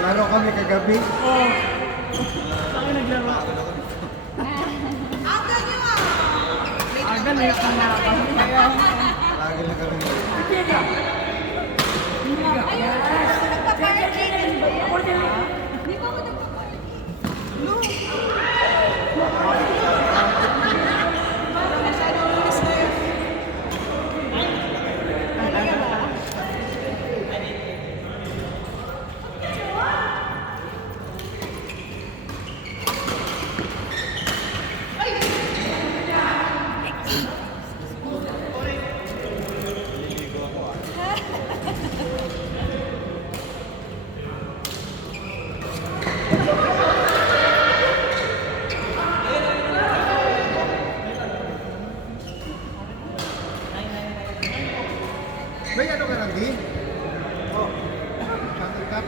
Laro kami kagabi. Oo. Ako naglaro. Aga na yung kanaka. Lagi na kami. Ayun, nagpa-party. Di ba ako nagpa-party? No. May ano ka lang din? Oh. Shuttle cup.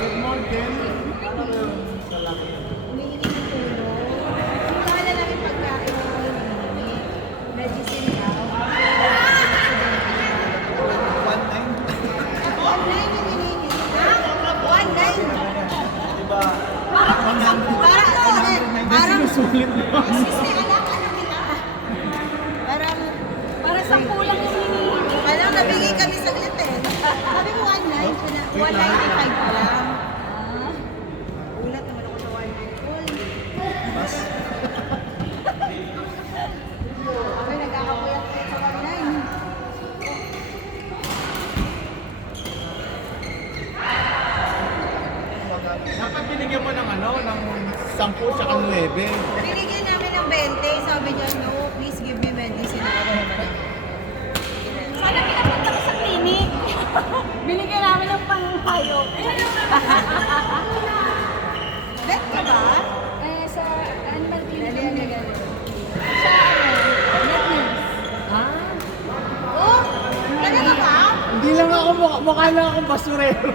Good morning. Humihingi ng tulong. Kailangan na namin pagkain ng humihingi. Medicine daw. Online yung hinihingi. Online. Parang Sinusulit mo. excuse me, anak, ano nila? Parang 10 lang yung hinihingi. Parang nabigay kami saglit eh. Sabi ko 195 pa lang. Ulat naman ako sa 194. Kami nagkakapuyat kayo sa 19. Dapat binigyan mo ng ano, ng 10 tsaka 9. Binigyan namin ng 20. Sabi niya, no, please give me medicine. Sana pinapunta ko sa clinic. Binigyan namin ng panghayop. Bet ka ba? Sa animal clinic. Sa vet nurse. Oh, talaga ba? Hindi lang ako mukha lang akong basurero.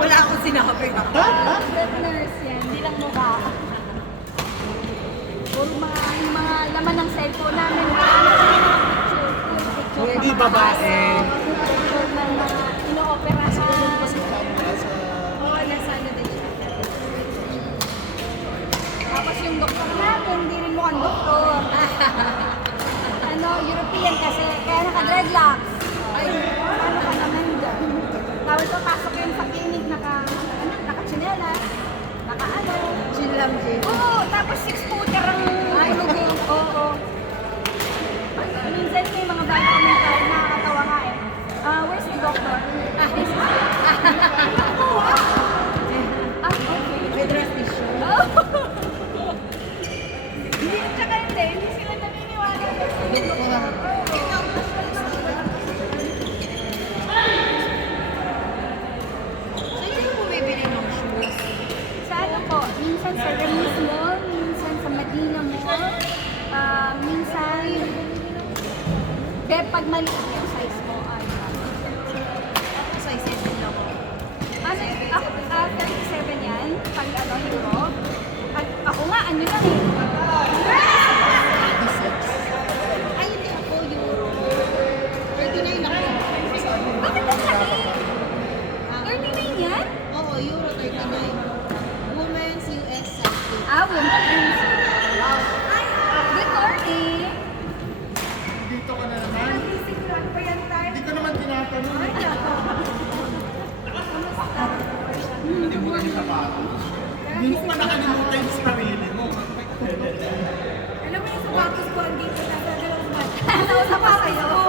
Wala akong sinabi. Vet nurse yan, hindi lang mukha. Puro mga laman ng cellphone namin. Hindi babae. Ino-operahan. Oo, nasa ano din siya. Tapos yung doktor natin, hindi rin mukhang doktor. Ano, European kasi, kaya naka-dreadlocks. Ay, ano ka naman dyan? Tapos papasok yun sa clinic, naka-chinelas, naka-ano. Chill lang, Jay. Oo, Tapos 6-footer ang hulog eh. Oo. Minsan may mga bago kami tayo nakakatawa nga eh. Where's the doctor? Okay. May trust issue. Oh. Hindi, tsaka hindi sila naniniwala. Saan kayo bumibili ng shoes? Sa ano po, minsan sa Remus Mall, minsan sa Medina Mall, minsan, pag maliit yung size mo, Ako sizes din ako. ako, 37 yan, pag ano, euro. Ako nga, ano lang eh. 36. Ay, hindi ako euro. 39 ako. Bakit ang laki? 39 yan? Oo, euro 39. Women's US size 8. Women's. Good morning. Dito ka na naman. Hindi ko naman tinatanong. Hindi mo kasi sapatos. Hindi mo pa nakalimutan yung sarili mo. Alam mo yung sapatos ko, andito na sa dalawang bata. Sa sapatos ko.